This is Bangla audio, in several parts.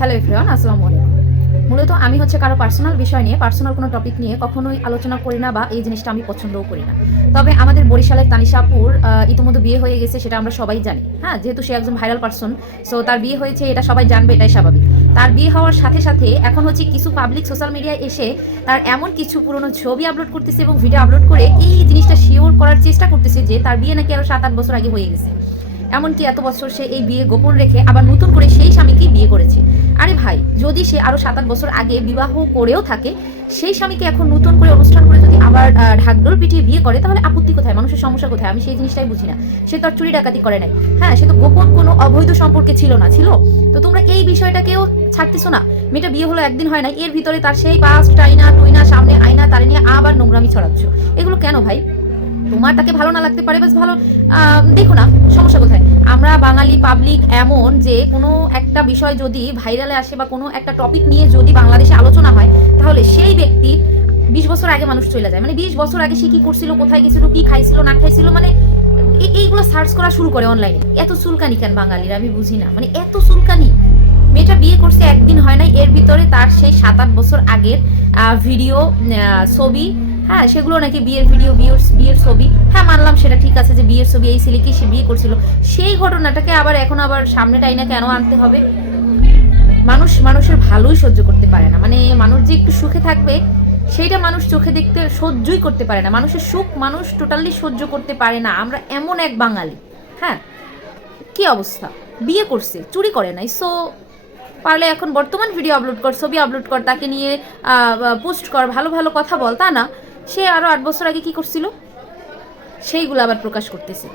হ্যালো এভরিওয়ান, আসসালামু আলাইকুম। মূলত আমি হচ্ছে কারো পার্সোনাল বিষয় নিয়ে, পার্সোনাল কোনো টপিক নিয়ে কখনোই আলোচনা করি না বা এই জিনিসটা আমি পছন্দও করি না। তবে আমাদের বরিশালের তানিশা আপুর ইতিমধ্যে বিয়ে হয়ে গেছে, সেটা আমরা সবাই জানি। হ্যাঁ, যেহেতু সে একজন ভাইরাল পার্সন, সো তার বিয়ে হয়েছে এটা সবাই জানবে, এটাই স্বাভাবিক। তার বিয়ে হওয়ার সাথে সাথে এখন হচ্ছে কিছু পাবলিক সোশ্যাল মিডিয়ায় এসে তার এমন কিছু পুরনো ছবি আপলোড করতেছে এবং ভিডিও আপলোড করে এই জিনিসটা শিওর করার চেষ্টা করতেছে যে তার বিয়ে নাকি আরও 7-8 বছর আগে হয়ে গেছে। এমনকি এত বছর সে এই বিয়ে গোপন রেখে আবার নতুন করে সেই স্বামীকেই বিয়ে করেছে। আরে ভাই, যদি সে আরও 7-8 বছর আগে বিবাহ করেও থাকে, সেই স্বামীকে এখন নতুন করে অনুষ্ঠান করে যদি আবার ঢাকঢোল পিটিয়ে বিয়ে করে, তাহলে আপত্তি কোথায়? মানুষের সমস্যা কোথায়? আমি সেই জিনিসটাই বুঝি না। সে তো আর চুরি ডাকাতি করে নাই। হ্যাঁ, সে তো গোপন কোনো অবৈধ সম্পর্কে ছিল না, ছিল? তো তোমরা এই বিষয়টাকেও ছাড়তেছো না। মেয়েটা বিয়ে হলো একদিন হয় না, এর ভিতরে তার সেই পাস্ট টাইনা টুইনা সামনে আয়না তারে নিয়ে আবার নোংরামি ছড়াচ্ছ। এগুলো কেন ভাই? তোমার তাকে ভালো না লাগতে পারে, বাস ভালো দেখো না, সমস্যা কোথায়? আমরা বাঙালি পাবলিক এমন যে কোনো একটা বিষয় যদি ভাইরালে আসে বা কোনো একটা টপিক নিয়ে যদি বাংলাদেশে আলোচনা হয়, তাহলে সেই ব্যক্তির 20 বছর আগে মানুষ চলে যায়। মানে 20 বছর আগে সে কি করছিল, কোথায় গেছিল, কি খাইছিল না খাইছিল, মানে এইগুলো সার্চ করা শুরু করে অনলাইনে। এত চুলকানি কেন বাঙালির, আমি বুঝি না, মানে এত চুলকানি। মেয়েটা বিয়ে করছে একদিন হয় নাই, এর ভিতরে তার সেই 7-8 বছর আগের ভিডিও, ছবি, হ্যাঁ সেগুলো নাকি বিয়ের ভিডিও, বিয়ের ছবি। হ্যাঁ, মানলাম সেটা ঠিক আছে যে বিয়ের ছবি, এই ছেলে কি সে বিয়ে করছিল, সেই ঘটনাটাকে আবার এখন আবার সামনে টাইনা কেন আনতে হবে? মানুষ মানুষের ভালোই সহ্য করতে পারে না, মানে মানুষ যে একটু সুখে থাকবে সেইটা মানুষ চোখে দেখতে সহ্যই করতে পারে না। মানুষের সুখ মানুষ টোটালি সহ্য করতে পারে না। আমরা এমন এক বাঙালি। হ্যাঁ, কি অবস্থা! বিয়ে করছে, চুরি করে নাই। সো পারলে এখন বর্তমান ভিডিও আপলোড কর, ছবি আপলোড কর, তাকে নিয়ে পোস্ট কর, ভালো ভালো কথা বল। তা না, সে আরও 8 বছর আগে কি করছিল সেইগুলো আবার প্রকাশ করতেছে।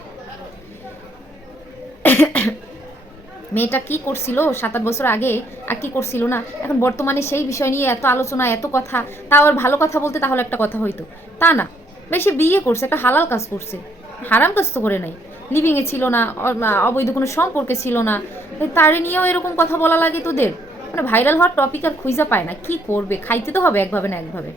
মেয়েটা কি করছিল 7-8 বছর আগে, আর কি করছিল না, এখন বর্তমানে সেই বিষয় নিয়ে এত আলোচনা, এত কথা। তাও আর ভালো কথা বলতে তাহলে একটা কথা হইতো। তা না, বেশি বিয়ে করছে, একটা হালাল কাজ করছে, হারাম কাজ তো করে নাই। লিভিংয়ে ছিল না, অবৈধ কোনো সম্পর্কে ছিল না, তারে নিয়েও এরকম কথা বলা লাগে তোদের? মানে ভাইরাল হওয়ার টপিক আর খুঁজা পায় না, কি করবে? খাইতে তো হবে একভাবে না একভাবে।